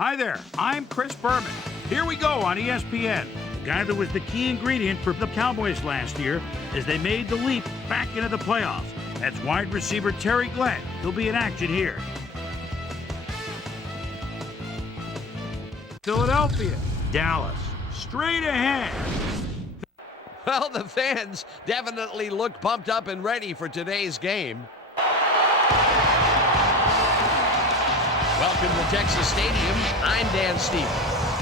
Hi there, I'm Chris Berman. Here we go on ESPN. The guy that was the key ingredient for the Cowboys last year as they made the leap back into the playoffs. That's wide receiver Terry Glenn. He'll be in action here. Philadelphia, Dallas, straight ahead. Well, the fans definitely look pumped up and ready for today's game. Welcome to Texas Stadium. I'm Dan Stevens.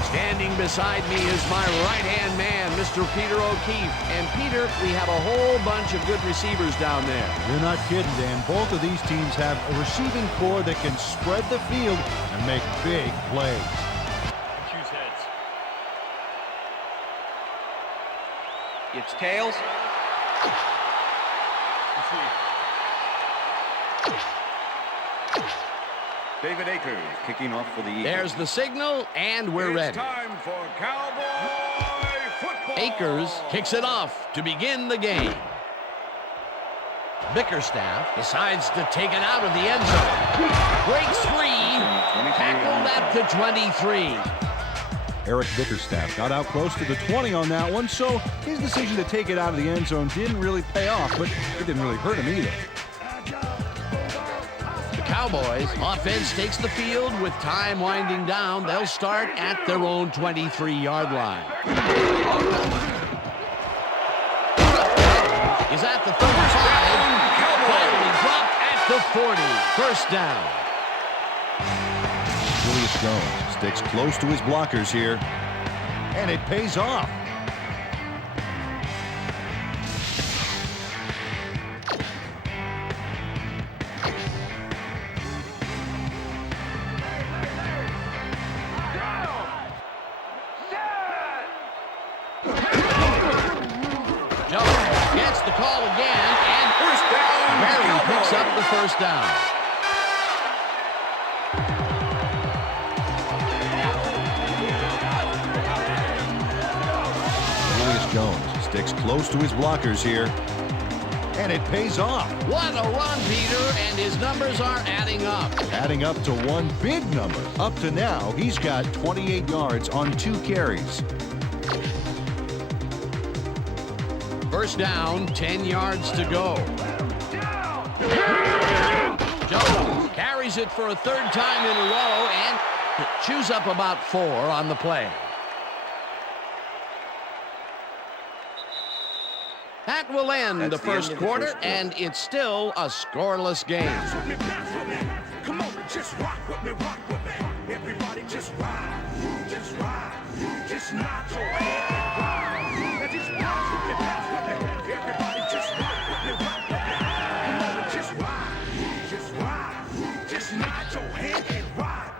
Standing beside me is my right-hand man, Mr. Peter O'Keefe. And Peter, we have a whole bunch of good receivers down there. You're not kidding, Dan. Both of these teams have a receiving core that can spread the field and make big plays. Choose heads. It's tails. David Akers kicking off for the Eagles. There's the signal, and we're ready. It's time for Cowboy football. Akers kicks it off to begin the game. Bickerstaff decides to take it out of the end zone. Breaks free. Tackled at the 23. Eric Bickerstaff got out close to the 20 on that one, so his decision to take it out of the end zone didn't really pay off, but it didn't really hurt him either. Cowboys offense takes the field with time winding down. They'll start at their own 23-yard line. Is at the 35. Finally dropped at the 40. First down. Julius Jones sticks close to his blockers here, and it pays off. Gets the call again, and First down. Barry picks up the first down. Julius Jones sticks close to his blockers here, and it pays off. What a run, Peter, and his numbers are adding up. Adding up to one big number. Up to now, he's got 28 yards on 2 carries. First down, 10 yards to go. Jones carries it for a third time in a row and chews up about 4 on the play. That will end the first quarter, and it's still a scoreless game. Come on, just rock with me, rock with me. Everybody just ride, just nod your head and ride. Now just pass with me, pass with me. Everybody just rock with me, rock with me. Come on, just ride, just nod your head and ride.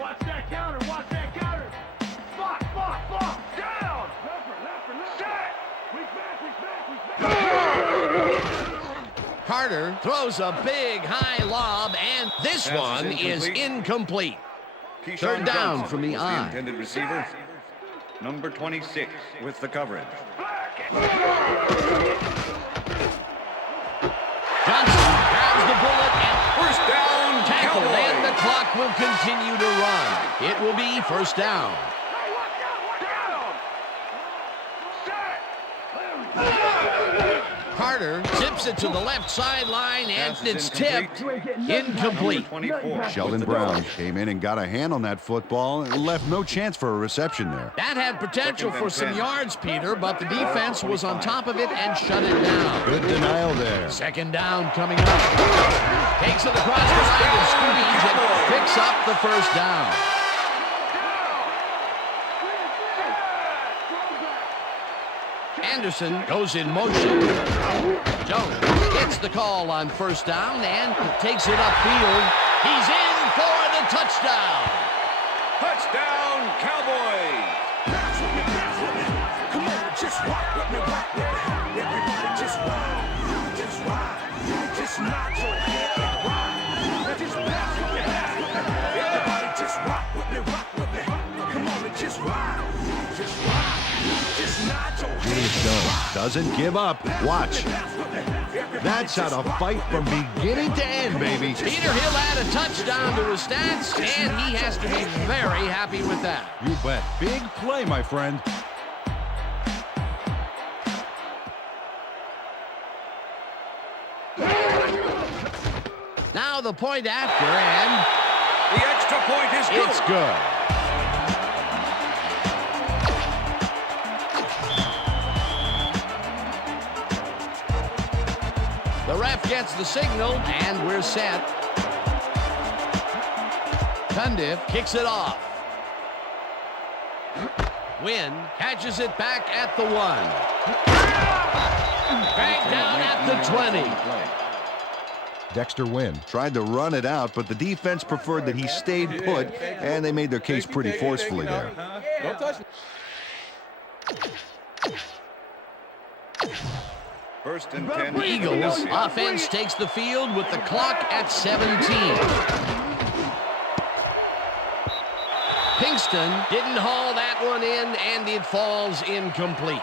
Watch that counter, watch that counter. Block, down. Left, set. We back. Carter throws a big high lob, and this Pass one is incomplete. Third down from the eye. Intended receiver, number 26, with the coverage. Johnson grabs the bullet and First down, tackled, Cowboys. and the clock will continue to run. It will be first down. Carter tips it to the left sideline, and Pass is it's tipped. incomplete. Incomplete. Number 24. Sheldon with the Brown dog. came in and got a hand on that football and left no chance for a reception there. That had potential for some yards, Peter, but the defense was on top of it and shut it down. Good denial there. Second down coming up. Takes it across the line and screens and picks up the first down. Anderson goes in motion. Jones gets the call on first down and takes it upfield. He's in for the touchdown. Touchdown, Cowboys. Come on, just rock with me, rock with me. Everybody just ride, just nod your head and ride. Now just pass with me. Everybody just rock with me, rock with me. Come on and just ride, just nod your head. Julius Jones doesn't give up. Watch. That's how to fight from beginning to end, baby. Peter, he'll add a touchdown to his stats, and he has to be very happy with that. You bet. Big play, my friend. Now the point after, and The extra point is good. it's good. The ref gets the signal, and we're set. Cundiff kicks it off. Wynn catches it back at the 1. Back down at the 20. Dexter Wynn tried to run it out, but the defense preferred that he stayed put, and they made their case pretty forcefully there. Don't touch First and 10. The Eagles offense takes the field with the clock at 17. Pinkston didn't haul that one in, and it falls incomplete.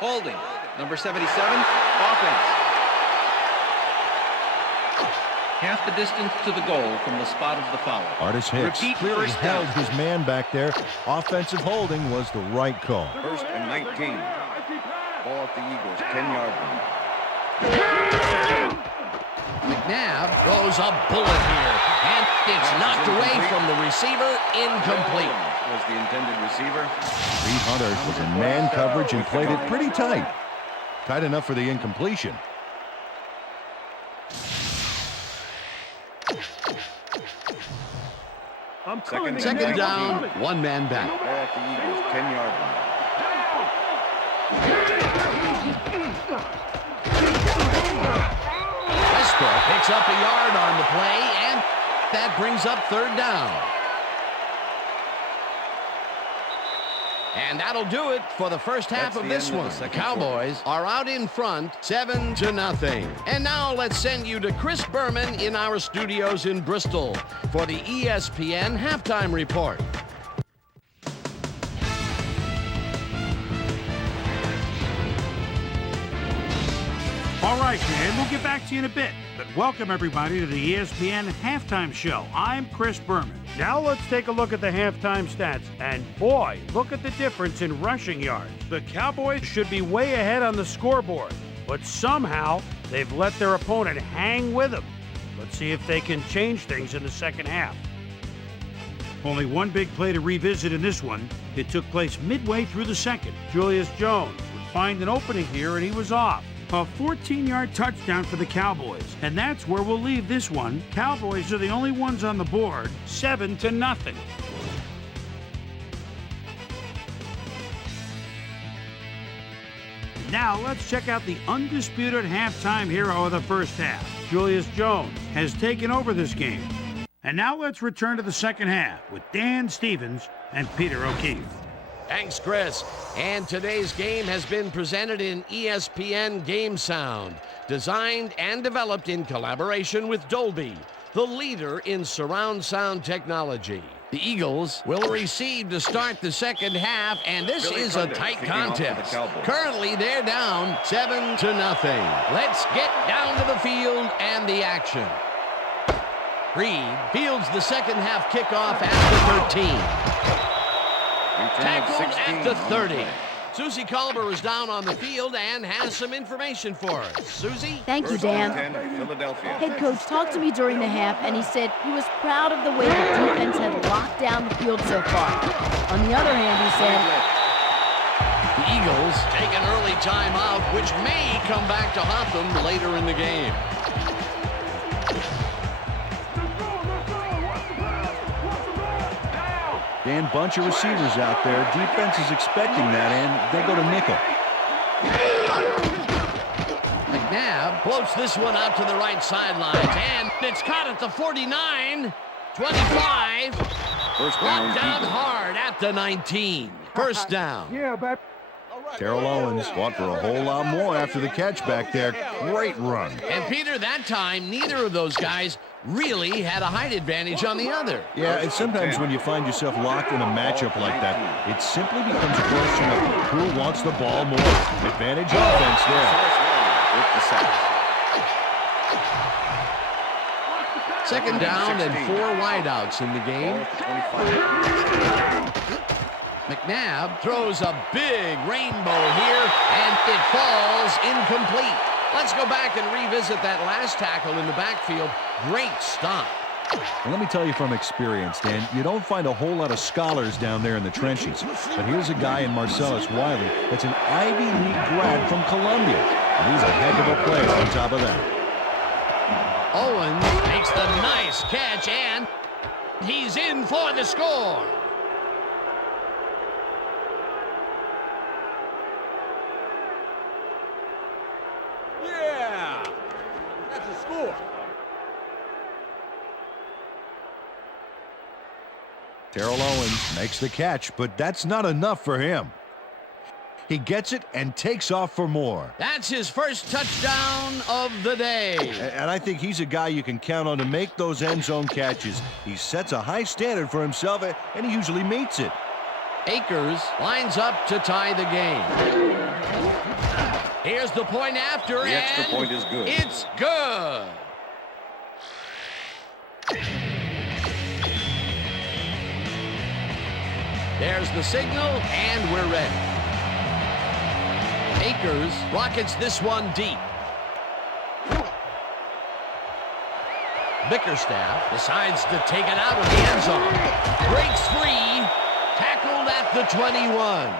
Holding. Number 77. Offense. Half the distance to the goal from the spot of the foul. Artis Hicks Repeat clearly first held down. his man back there. Offensive holding was the right call. First and 19. Ball at the Eagles' 10-yard line. McNabb throws a bullet here, and it's knocked away from the receiver, incomplete. Was the intended receiver. Reed Hunter was in man coverage and played it pretty tight. Tight enough for the incompletion. Second down, one man back. Ball at the Eagles' 10-yard line. Westbrook picks up a yard on the play, and that brings up third down. And that'll do it for the first half That's of the this end of one. the The second Cowboys are out in front, 7-0. And now let's send you to Chris Berman in our studios in Bristol for the ESPN halftime report. All right, man, we'll get back to you in a bit. But welcome, everybody, to the ESPN Halftime Show. I'm Chris Berman. Now let's take a look at the halftime stats. And boy, look at the difference in rushing yards. The Cowboys should be way ahead on the scoreboard, but somehow they've let their opponent hang with them. Let's see if they can change things in the second half. Only one big play to revisit in this one. It took place midway through the second. Julius Jones would find an opening here, and he was off. A 14-yard touchdown for the Cowboys. And that's where we'll leave this one. Cowboys are the only ones on the board, 7-0. Now let's check out the undisputed halftime hero of the first half. Julius Jones has taken over this game. And now let's return to the second half with Dan Stevens and Peter O'Keefe. Thanks, Chris. And today's game has been presented in ESPN Game Sound, designed and developed in collaboration with Dolby, the leader in surround sound technology. The Eagles will receive to start the second half, and this Billy is a Cundiff tight kicking off for the contest. Cowboys. Currently, they're down 7-0. Let's get down to the field and the action. Reed fields the second half kickoff at the 13. Tackled at the 30. Susie Culber is down on the field and has some information for us. Susie? Thank you, First and Dan. 10, Philadelphia. Head coach talked to me during the half, and he said he was proud of the way the defense had locked down the field so far. On the other hand, he said, The Eagles take an early timeout, which may come back to haunt them later in the game. Dan, bunch of receivers out there. Defense is expecting that, and they go to nickel. McNabb floats this one out to the right sideline, and it's caught at the 49, 25. First Brought down, down Eagles. hard at the 19. First down. Yeah, baby. Terrell Owens fought for a whole lot more after the catch back there. Great run. And Peter, that time, neither of those guys really had a height advantage on the other. Yeah, and sometimes when you find yourself locked in a matchup like that, it simply becomes a question of who wants the ball more. Advantage offense there. With the sack. Second down and 4 wideouts in the game. McNabb throws a big rainbow here, and it falls incomplete. Let's go back and revisit that last tackle in the backfield. Great stop. And let me tell you from experience, Dan, you don't find a whole lot of scholars down there in the trenches. But here's a guy in Marcellus Wiley that's an Ivy League grad from Columbia. And he's a heck of a player on top of that. Owens makes the nice catch, and he's in for the score. Yeah! That's a score. Terrell Owens makes the catch, but that's not enough for him. He gets it and takes off for more. That's his first touchdown of the day. And I think he's a guy you can count on to make those end zone catches. He sets a high standard for himself, and he usually meets it. Akers lines up to tie the game. Here's the point after, The extra and point is good. It's good. There's the signal, and we're ready. Akers rockets this one deep. Bickerstaff decides to take it out of the end zone. Breaks free, tackled at the 21.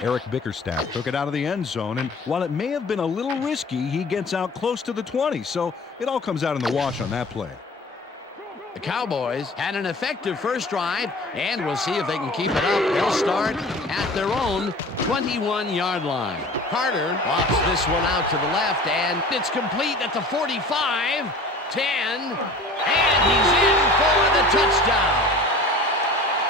Eric Bickerstaff took it out of the end zone, and while it may have been a little risky, he gets out close to the 20, so it all comes out in the wash on that play. The Cowboys had an effective first drive, and we'll see if they can keep it up. They'll start at their own 21-yard line. Carter lofts this one out to the left, and it's complete at the 45, 10, and he's in for the touchdown.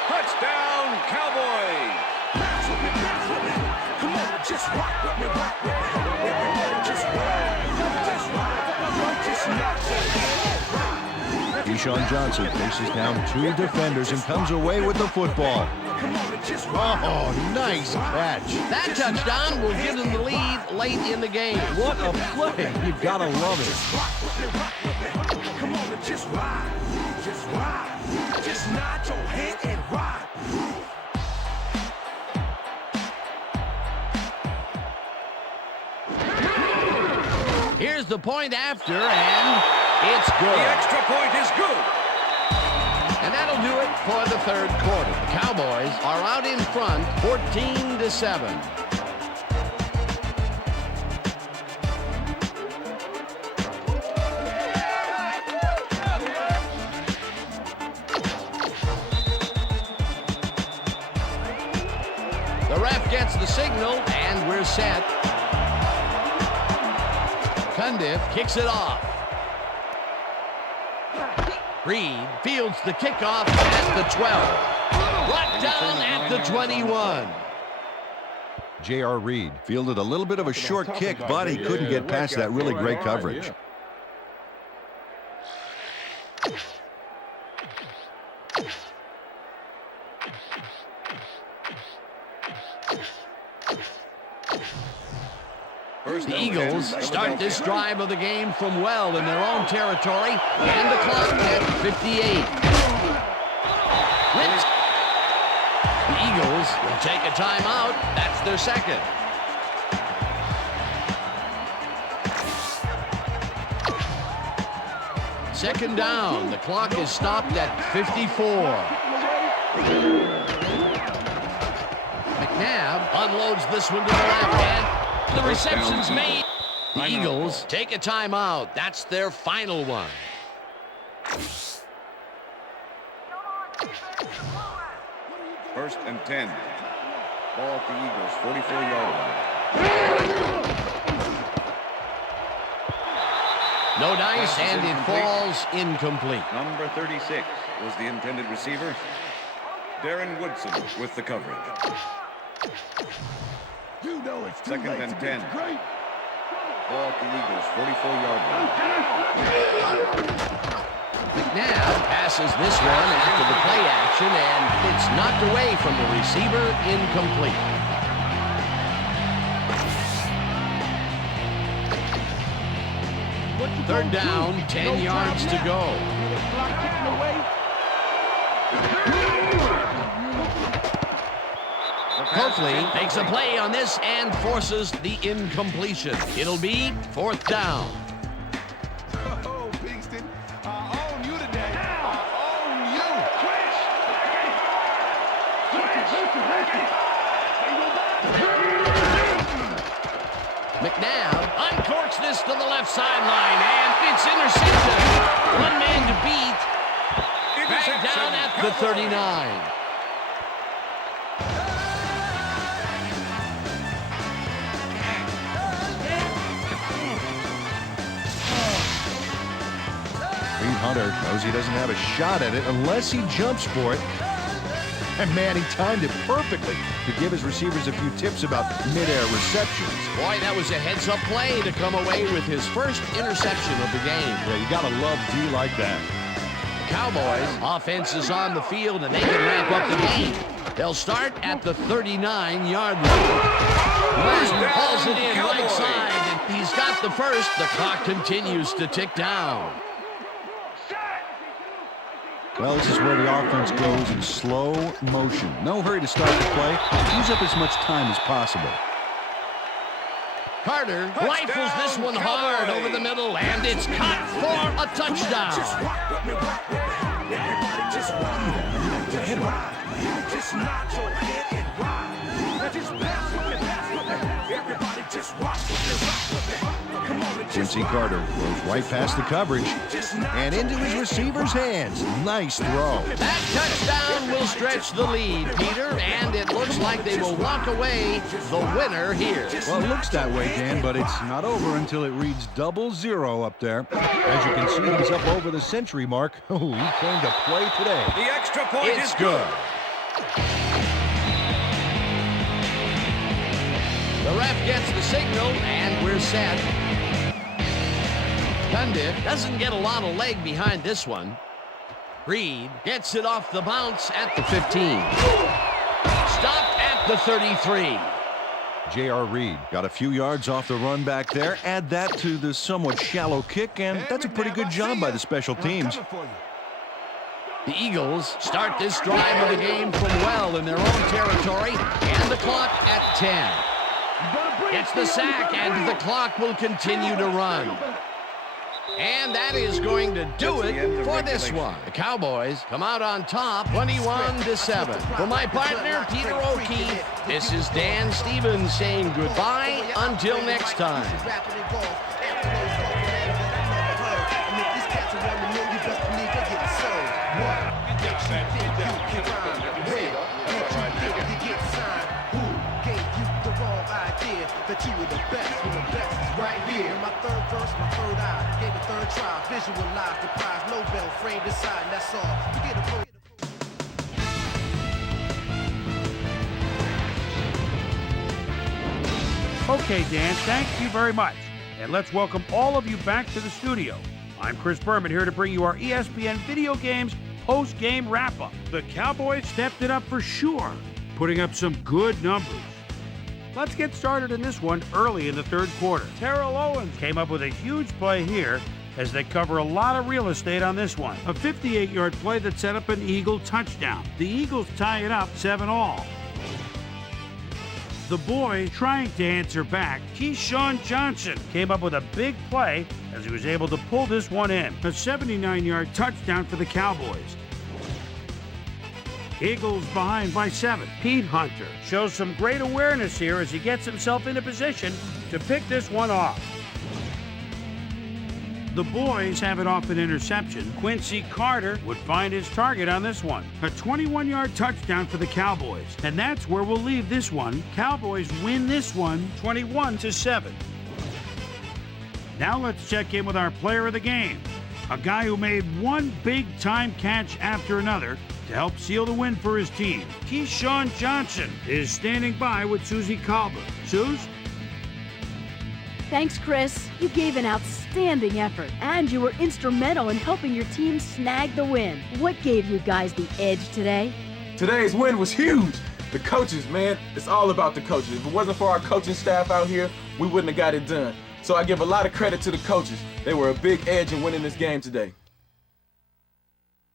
Touchdown, Cowboys! Bounce with me, bounce with me. Come on, just rock with me, rock with me. Everybody just ride, just ride, just not so Deshaun Johnson faces down 2 defenders and comes away with the football. Oh, nice catch. That touchdown will give them the lead late in the game. What a play. You've got to love it. Come on, just ride, just ride. Just nod your head and ride. Here's the point after, and it's good. The extra point is good. And that'll do it for the third quarter. The Cowboys are out in front, 14-7. The ref gets the signal, and we're set. Cundiff kicks it off. Reed fields the kickoff at the 12. Brought down at the 21. J.R. Reed fielded a little bit of a short kick, but he couldn't get past that really great coverage. The Eagles start this drive of the game from well in their own territory, and the clock at 58. The Eagles will take a timeout. That's their second. Second down. The clock is stopped at 54. McNabb unloads this one to the left hand. The reception's made. The Eagles take a timeout. That's their final one. First and 10. Ball at the Eagles, 44-yard line. No dice, and it falls incomplete. Number 36 was the intended receiver. Darren Woodson with the coverage. know it's too Second late and to 10. get great. Ball at the Eagles' 44-yard line. McNabb passes this one after the play action, and it's knocked away from the receiver, incomplete. Third down, 10 yards to go. Coakley makes a play on this and forces the incompletion. It'll be fourth down. Oh, Bingston, I own you today. I own you. McNabb uncorks this to the left sideline, and it's intercepted. One man to beat. Back down at the 39. Hunter knows he doesn't have a shot at it unless he jumps for it. And man, he timed it perfectly to give his receivers a few tips about mid-air receptions. Boy, that was a heads-up play to come away with his first interception of the game. Yeah, you gotta love D like that. The Cowboys offense is on the field, and they can wrap up the game. They'll start at the 39-yard line. Martin pulls it in right side, and he's got the first. The clock continues to tick down. Well, this is where the offense goes in slow motion. No hurry to start the play. Use up as much time as possible. Carter rifles this one hard over the middle, and it's caught for a touchdown. Just rock with me, rock with me. Everybody just rock with me. Just ride. Just nod your head and ride. Now just pass with me, pass with me. Everybody just rock with me, rock with me. Come on and just Quincy Carter goes right past the coverage and into his receiver's hands. Nice throw. That touchdown will stretch the lead, Peter, and it looks like they will walk away the winner here. Well, it looks that way, Dan, but it's not over until it reads 0-0 up there. As you can see, he's up over the century mark. Oh, he came to play today. The extra point It's is good. The ref gets the signal, and we're set. Cundiff doesn't get a lot of leg behind this one. Reed gets it off the bounce at the 15. Stopped at the 33. J.R. Reed got a few yards off the run back there. Add that to the somewhat shallow kick, and that's a pretty good job by the special teams. The Eagles start this drive of the game from well in their own territory, and the clock at 10. Gets the sack, and the clock will continue to run. And that is going to do it for this one. The Cowboys come out on top 21-7. For my partner, Peter O'Keefe, this is Dan Stevens saying goodbye until next time. That you were the best, when the best is right here. In my third verse, my third eye, gave a third try, visualize the prize, Nobel framed inside, and that's all. You get a Okay, Dan, thank you very much. And let's welcome all of you back to the studio. I'm Chris Berman here to bring you our ESPN Video Games post-game wrap-up. The Cowboys stepped it up for sure, putting up some good numbers. Let's get started in this one early in the third quarter. Terrell Owens came up with a huge play here as they cover a lot of real estate on this one. A 58-yard play that set up an Eagle touchdown. The Eagles tie it up 7-all. The boys trying to answer back. Keyshawn Johnson came up with a big play as he was able to pull this one in. A 79-yard touchdown for the Cowboys. Eagles behind by 7. Pete Hunter shows some great awareness here as he gets himself into position to pick this one off. The boys have it off an interception. Quincy Carter would find his target on this one. A 21-yard touchdown for the Cowboys. And that's where we'll leave this one. Cowboys win this one 21-7. Now let's check in with our player of the game. A guy who made one big-time catch after another to help seal the win for his team. Keyshawn Johnson is standing by with Susie Colbert. PS2s? Thanks, Chris. You gave an outstanding effort, and you were instrumental in helping your team snag the win. What gave you guys the edge today? Today's win was huge. The coaches, man, it's all about the coaches. If it wasn't for our coaching staff out here, we wouldn't have got it done. So I give a lot of credit to the coaches. They were a big edge in winning this game today.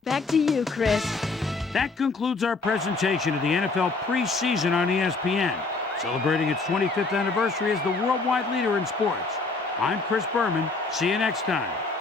Back to you, Chris. That concludes our presentation of the NFL preseason on ESPN, celebrating its 25th anniversary as the worldwide leader in sports. I'm Chris Berman. See you next time.